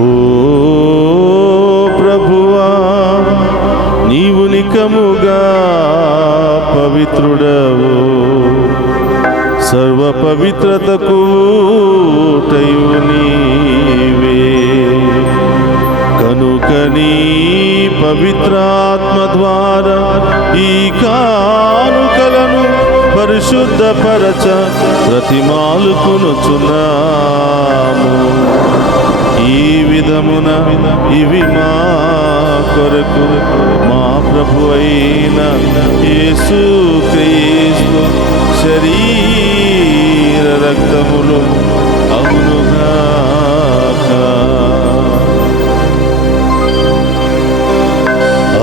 ప్రభువా, నీవు నికముగా పవిత్రుడవు, సర్వ పవిత్రతకు ఊటయు నీవే. కనుక నీ పవిత్రాత్మ ద్వారా ఈ కానుకలను పరిశుద్ధపరచ ప్రతిమాలుకొనుచున్నాము. ఈ విధమున ఇవి మా కొరకు మా ప్రభు అయిన యేసు క్రీస్తు శరీర రక్తములు అవునుగాక.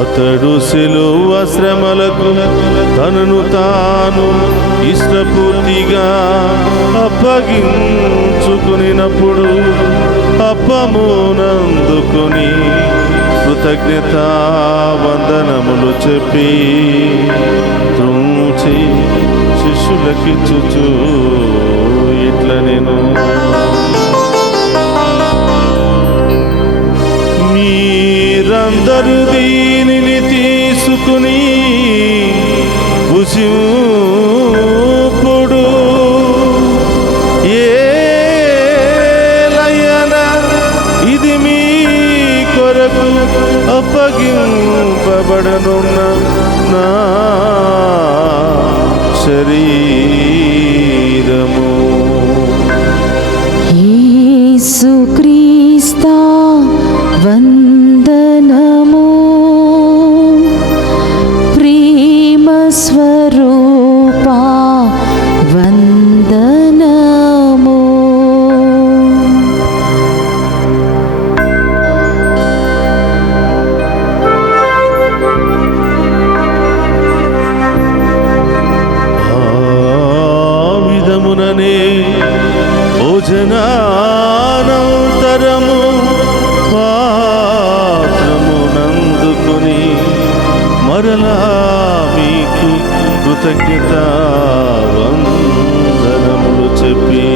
అతడు శిలువ శ్రమలకు తనను తాను ఇష్టపూర్తిగా అప్పగించుకునినప్పుడు అప్పమునందుకుని కృతజ్ఞత వందనములు చెప్పి త్రుంచి శిష్యులకిచ్చుచు ఇట్ల నేను మీరందరూ దీనిని తీసుకుని భుజింపుడు. ఏలయన ఇది మీ కొరకు అప్పగింపబడనున్న నా శరీరము. యేసుక్రీస్తా వందనము. ప్రేమ స్వరూపా వందనము. ఆ విధముననే భోజనానంతరము పాత్రమునందుకుని మరలా మీకు కృతజ్ఞత వందనములు చెప్పి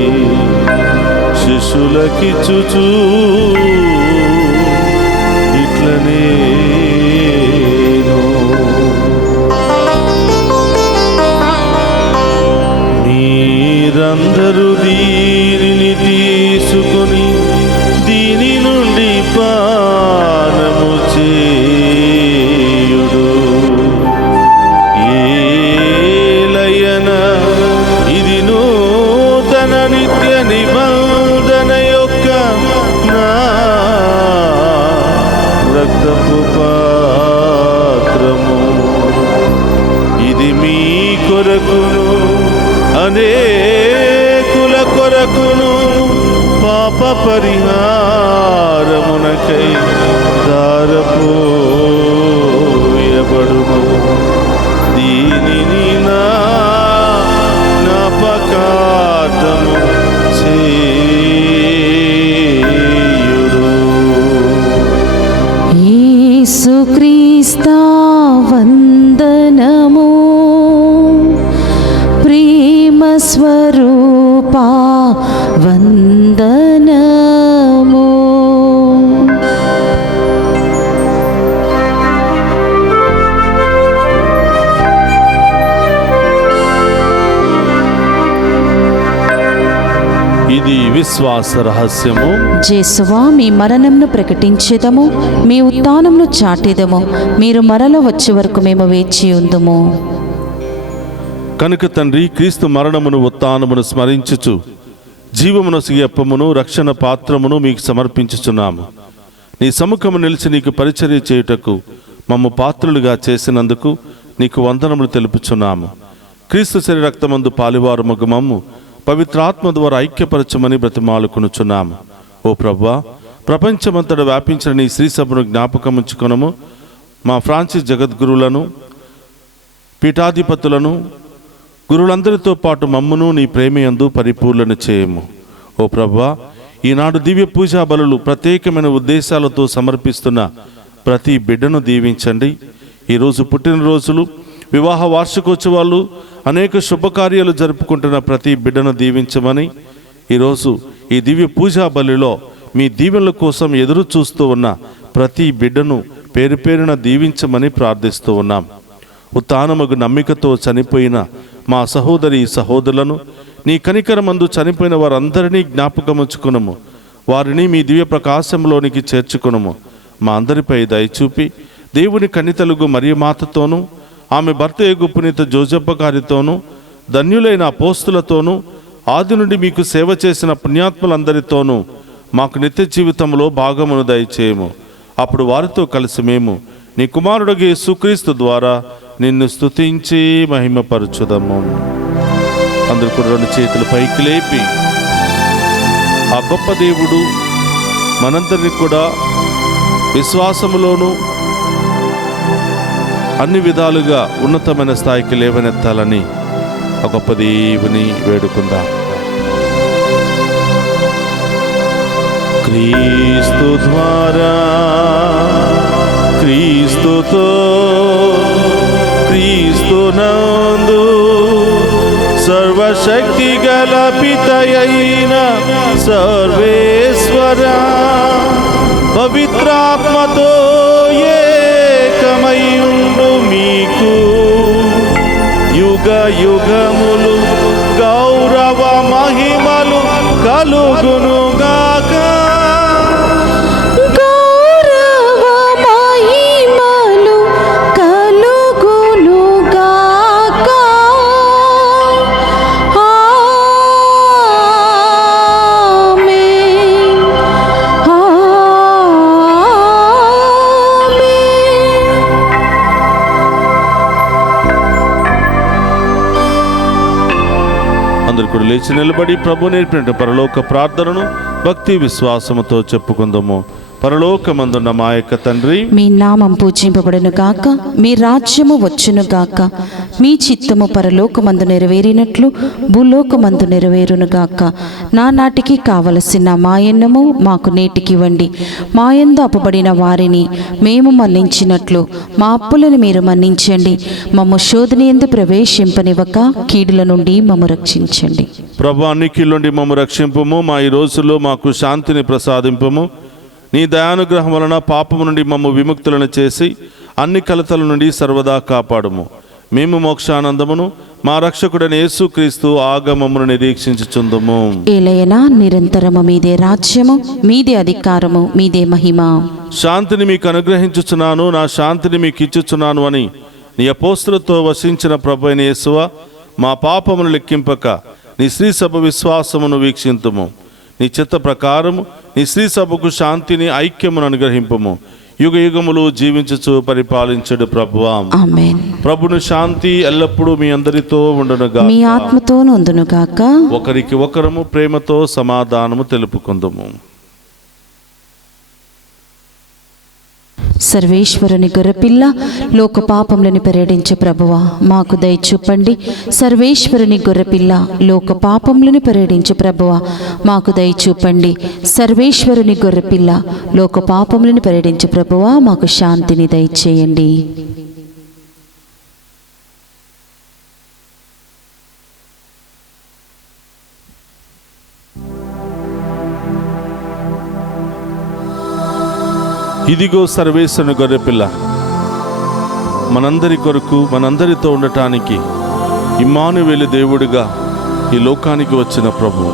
శిష్యులకిచ్చుచు ఇట్లనే మీరందరూ దీనిని తీసుకొని దీని నుండి పానము చేయుడు. ఏలయన ఇది నూతన నిత్య నిబంధన యొక్క నా రక్తపు పాత్రము. ఇది మీ కొరకును అనేకుల కొరకును పాప పరిహారమునకై దారపోయబడును. దీనిని నా జ్ఞాపకార్థము చేయుడు. యేసుక్రీస్తా వందనము. ప్రేమ స్వరూపా వందనము. ఇది విశ్వాస రహస్యము. జేసువా, మీ మరణంను ప్రకటించేదము, మీ ఉత్థానమును చాటేదము. మీరు మరల వచ్చే వరకు మేము వేచి ఉందుము. కనుక తండ్రి, క్రీస్తు మరణమును ఉత్థానమును స్మరించుచు జీవమునొసగి అప్పమును రక్షణ పాత్రమును మీకు సమర్పించుచున్నాము. నీ సముఖము నిలిచి నీకు పరిచర్య చేయుటకు మమ్ము పాత్రులుగా చేసినందుకు నీకు వందనములు తెలుపుచున్నాము. క్రీస్తు శరీర రక్తమందు పాలివారు మగు మమ్ము పవిత్రాత్మ ద్వారా ఐక్యపరచమని బ్రతిమాలుకొనుచున్నాము. ఓ ప్రభువా, ప్రపంచమంతటా వ్యాపించిన నీ శ్రీ సభను జ్ఞాపకముంచుకొనము. మా ఫ్రాన్సిస్ జగద్గురువులను, పీఠాధిపతులను, గురువులందరితో పాటు మమ్మును నీ ప్రేమయందు పరిపూర్ణను చేయము. ఓ ప్రభువా, ఈనాడు దివ్య పూజా బలులు ప్రత్యేకమైన ఉద్దేశాలతో సమర్పిస్తున్న ప్రతి బిడ్డను దీవించండి. ఈరోజు పుట్టినరోజులు, వివాహ వార్షికోత్సవాలు, అనేక శుభకార్యాలు జరుపుకుంటున్న ప్రతి బిడ్డను దీవించమని, ఈరోజు ఈ దివ్య పూజా బలిలో మీ దీవెనల కోసం ఎదురు చూస్తూ ఉన్న ప్రతి బిడ్డను పేరు పేరున దీవించమని ప్రార్థిస్తూ ఉన్నాం. ఉత్థానమగు నమ్మికతో చనిపోయిన మా సహోదరి సహోదరులను, నీ కనికరమందు చనిపోయిన వారందరినీ జ్ఞాపకముంచుకునము. వారిని మీ దివ్య ప్రకాశంలోనికి చేర్చుకునము. మా అందరిపై దయచూపి దేవుని కన్నితలుగు మరియ మాతతోనూ, ఆమె భర్త యేగు పునీత జోజప్ప గారితోనూ, ధన్యులైన అపోస్తులతోనూ, ఆది నుండి మీకు సేవ చేసిన పుణ్యాత్ములందరితోనూ మాకు నిత్య జీవితంలో భాగమును దయచేయము. అప్పుడు వారితో కలిసి మేము నీ కుమారుడికి యేసుక్రీస్తు ద్వారా నిన్ను స్తుతించి మహిమపరచుదము. అందరూ కూడా రెండు చేతులు పైకి లేపి ఆ గొప్ప దేవుడు మనందరినీ కూడా విశ్వాసములోను అన్ని విధాలుగా ఉన్నతమైన స్థాయికి లేవనెత్తాలని ఆ గొప్ప దేవుని వేడుకుందాం. క్రీస్తు ద్వారా, క్రీస్తుతో, క్రీస్తునందు సర్వశక్తి గల పితయైన సర్వేశ్వర పవిత్రాత్మతో ఏకమయుండు మీకు యుగ యుగములు గౌరవ మహిమలు కలుగునుగాక. గౌరవ మహిమలు కలుగునుగాక. ఆమేన్. అందరు కూడా లేచి నిలబడి ప్రభు నేర్పిన పరలోక ప్రార్థనను భక్తి విశ్వాసముతో చెప్పుకుందాము. పరలోకమందున్న మా యొక్క తండ్రి, మీ నామం పూజింపబడును గాక, మీ రాజ్యము వచ్చును గాక, మీ చిత్తము పరలోకమందు నెరవేరినట్లు భూలోకమందు నెరవేరును గాక. నానాటికి కావలసిన మాయన్నము మాకు నేటికివ్వండి. మాయందు అప్పబడిన వారిని మేము మన్నించినట్లు మా అప్పులను మీరు మన్నించండి. మమ్ము శోధన యందు ప్రవేశింపనివ్వక కీడుల నుండి మమ్ము రక్షించండి. ప్రభు అన్నికీల నుండి మమ్ము రక్షింపుము. మా ఈ రోజుల్లో మాకు శాంతిని ప్రసాదింపము. నీ దయానుగ్రహం వలన పాపము నుండి మమ్ము విముక్తులను చేసి అన్ని కలతల నుండి సర్వదా కాపాడుము. మేము మోక్షానందమును మా రక్షకుడైన యేసుక్రీస్తు ఆగమమును నిరీక్షించుచుందుము. ఏలయనా నిరంతరము మీదే రాజ్యము, మీదే అధికారము, మీదే మహిమ. శాంతిని మీకు అనుగ్రహించుచున్నాను, నా శాంతిని మీకు ఇచ్చుచున్నాను అని నీ అపోస్తులతో వసించిన ప్రభు అయిన యేసువా, మా పాపమును లెక్కింపక నీ శ్రీ సభ విశ్వాసమును వీక్షింతుము. నీ చిత్త ప్రకారము నీ శ్రీ సభకు శాంతిని ఐక్యమును అనుగ్రహింపుము. యుగ యుగములు జీవించుచు పరిపాలించడు ప్రభువా. ఆమేన్. ప్రభును శాంతి ఎల్లప్పుడూ మీ అందరితో ఉండునుగా, మీ ఆత్మతోను ఉండునుగాక. ఒకరికి ఒకరము ప్రేమతో సమాధానము తెలుపుకుందుము. సర్వేశ్వరుని గొర్రెపిల్ల, లోక పాపములను పరిహరించే ప్రభువా మాకు దయ చూపండి. సర్వేశ్వరుని గొర్రెపిల్ల, లోక పాపములను పరిహరించే ప్రభువా మాకు దయ చూపండి. సర్వేశ్వరుని గొర్రెపిల్ల, లోక పాపములను పరిహరించే ప్రభువా మాకు శాంతిని దయచేయండి. ఇదిగో సర్వేశ్వరుని గొర్రెపిల్ల, మనందరి కొరకు మనందరితో ఉండటానికి ఇమ్మానువేలు దేవుడిగా ఈ లోకానికి వచ్చిన ప్రభు.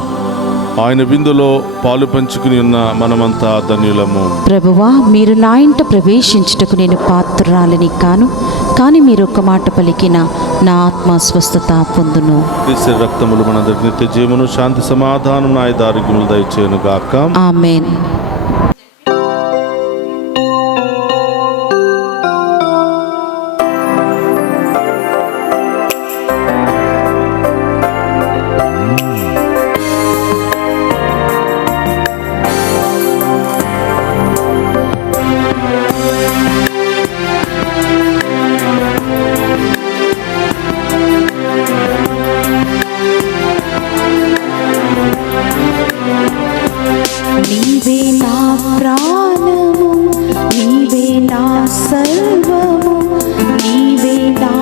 ఆయన విందులో పాలు పంచుకుని ఉన్న మనమంతా ధన్యులము. ప్రభువా, మీరు నా ఇంట ప్రవేశించుటకు నేను పాత్రురాలిని కాను, కానీ మీరు ఒక్క మాట పలికిన నా ఆత్మ స్వస్థత పొందును. క్రీస్తు రక్తములు మనందరికి నిత్య జీవమును, శాంతి సమాధానం, ఆయుధారోగ్యములు దయచేయును గాక. ఆమేన్. నీవే నా ప్రాణము, నీవే నా సర్వము, నీవే నా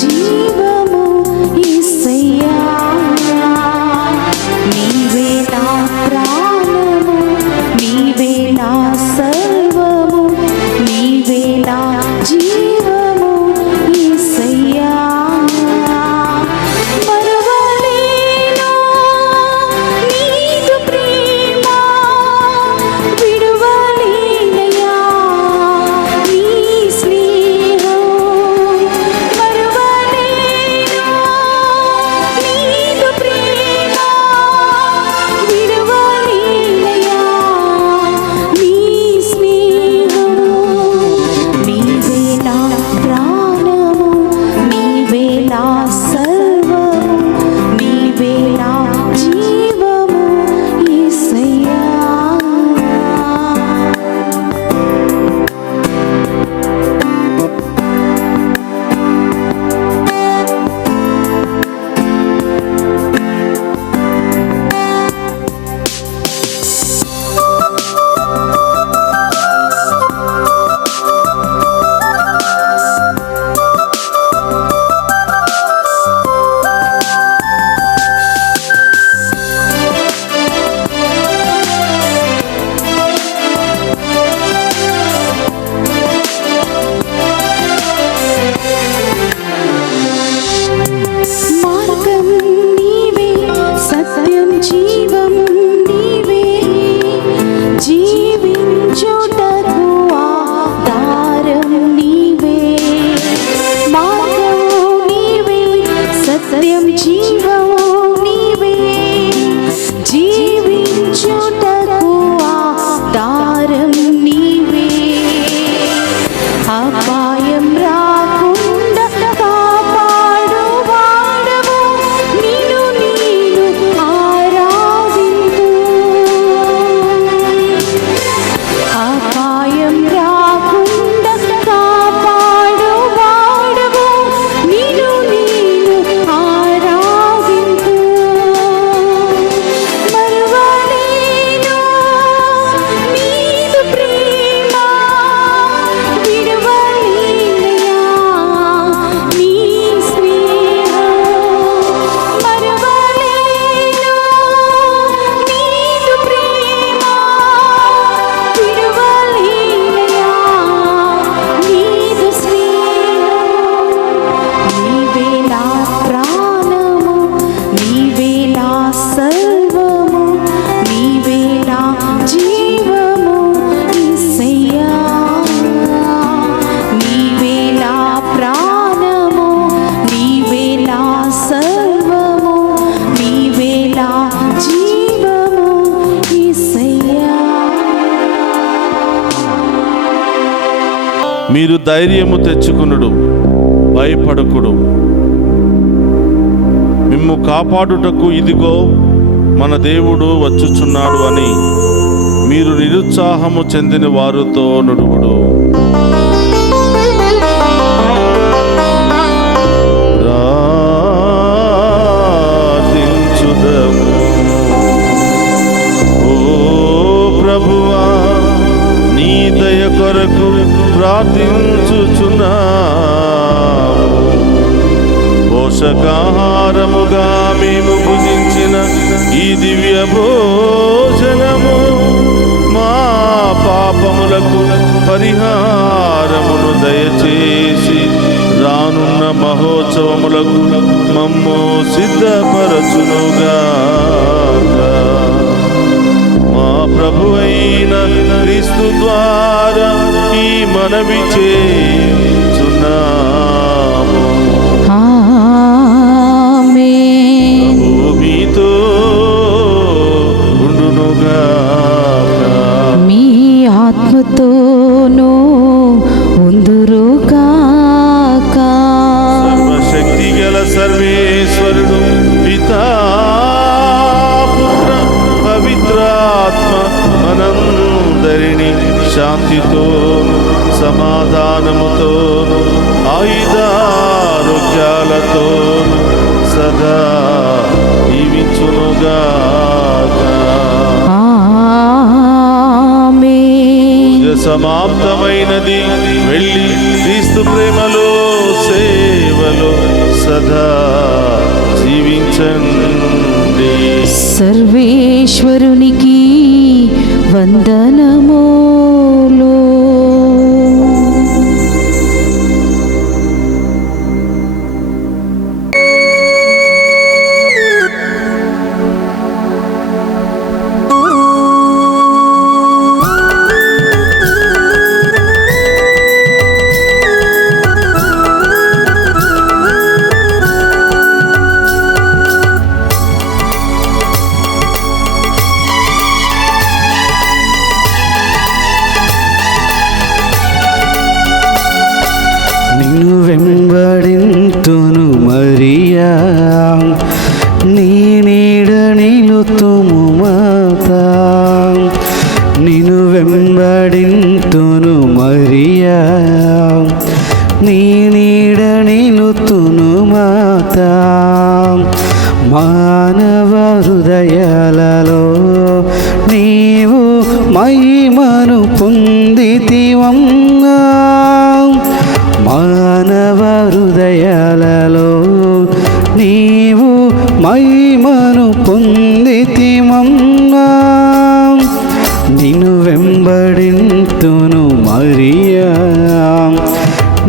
జీవము యేసయ్యా. నీవే నా ప్రాణము, నీవే నా సర్వము, నీవే నా జీవము యేసయ్యా. మరువలేను నీదు ప్రేమ, విడువలేనయ్యా నీ స్నేహ అపాయం రాకుండా కాపాడు వాడవు నిన్ను నేను ఆరాధింతు. అపాయం రాకుండా కాపాడు వాడవు నిన్ను నేను ఆరాధింతు. మరువలేను నీదు ప్రేమ, విడువలేనయా నీ స్నేహం. మరువలేను నీదు ప్రేమ, విడువలేనయా నీదు స్నేహం. నీవే నా ప్రాణము, నీవే నా సర్వము, నీవే నా జీవము యేసయ్యా. నీవే నా ప్రాణము, నీవే నా సర్వము, నీవే నా జీవము యేసయ్యా. మీరు ధైర్యము తెచ్చుకునుడు, భయపడకుడు. మిమ్ము కాపాడుటకు ఇదిగో మన దేవుడు వచ్చుచున్నాడు అని మీరు నిరుత్సాహము చెందిన వారితో నుడుగుడు. ప్రార్థించుదము. ఓ ప్రభువా, నీ దయ కొరకు ప్రార్థించుచున్నాము. పోషకాహారముగా మేము భుజించిన ఈ దివ్య భోజనము మా పాపములకు పరిహారమును దయచేసి రానున్న మహోత్సవములకు మమ్ము సిద్ధపరచునుగాక. మా ప్రభు అయిన క్రీస్తు ద్వారా ఈ మనవి చేయుచున్నాము. ఆమేన్. భూమితో ఉండునుగాక. మీ ఆత్మతోనూ ఉందురుగాక. సర్వశక్తి గల సర్వేశ్వరుడు పితా పుత్ర పవిత్రాత్మ మనందరినీ శాంతితోను సమాధానముతోను ఆయుధారోగ్యాలతోను సదా దీవించునుగాక. ఆమేన్. సమాప్తమైనది. వెళ్ళి క్రీస్తు ప్రేమలో సేవలో సదా జీవించండి. సర్వేశ్వరునికి వందనములు. నిన్ను వెంబడింతును మరియా, నీ నీడ నిలుతుము మాతా. నిన్ను వెంబడింతును మరియా, నీ నీడ నిలుతును మాతా. మానవ హృదయాలలో నీవు మహిమను పొందితివమ్మా. మానవ హృదయాలలో నీవు మహిమను పొందితివమ్మా. నిన్ను వెంబడింతును మరియా,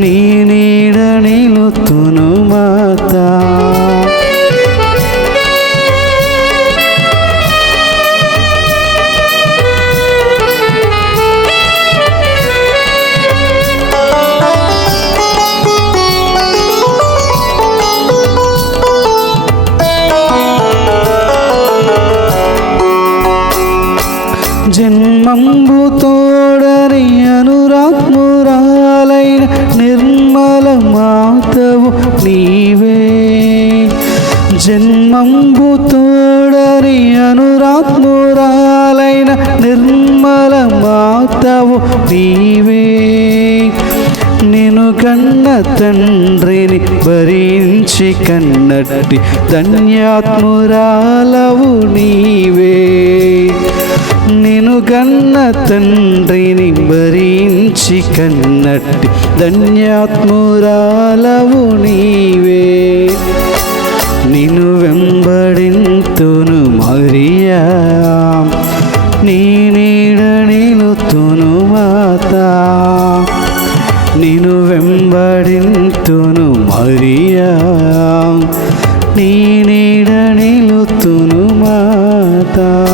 నీ నీడ నిలుతును మాతా. జన్మంబు తోడని అనురాత్మురాలైన జన్మంబు తోడని అనురాత్మురాలైన నిర్మల మాతవు నీవే. నిన్ను కన్న తండ్రిని భరించి కన్నట్టి ధన్యాత్మురాలవు నీవే. నిన్ను కన్న తండ్రిని భరించి కన్నట్టి ధన్యాత్మురాలవు నీవే. నిన్ను వెంబడింతును మరియా, నీ నీడ నిలుతును మాతా. నిన్ను వెంబడింతును మరియా, నీ నీడ నిలుతును మాతా.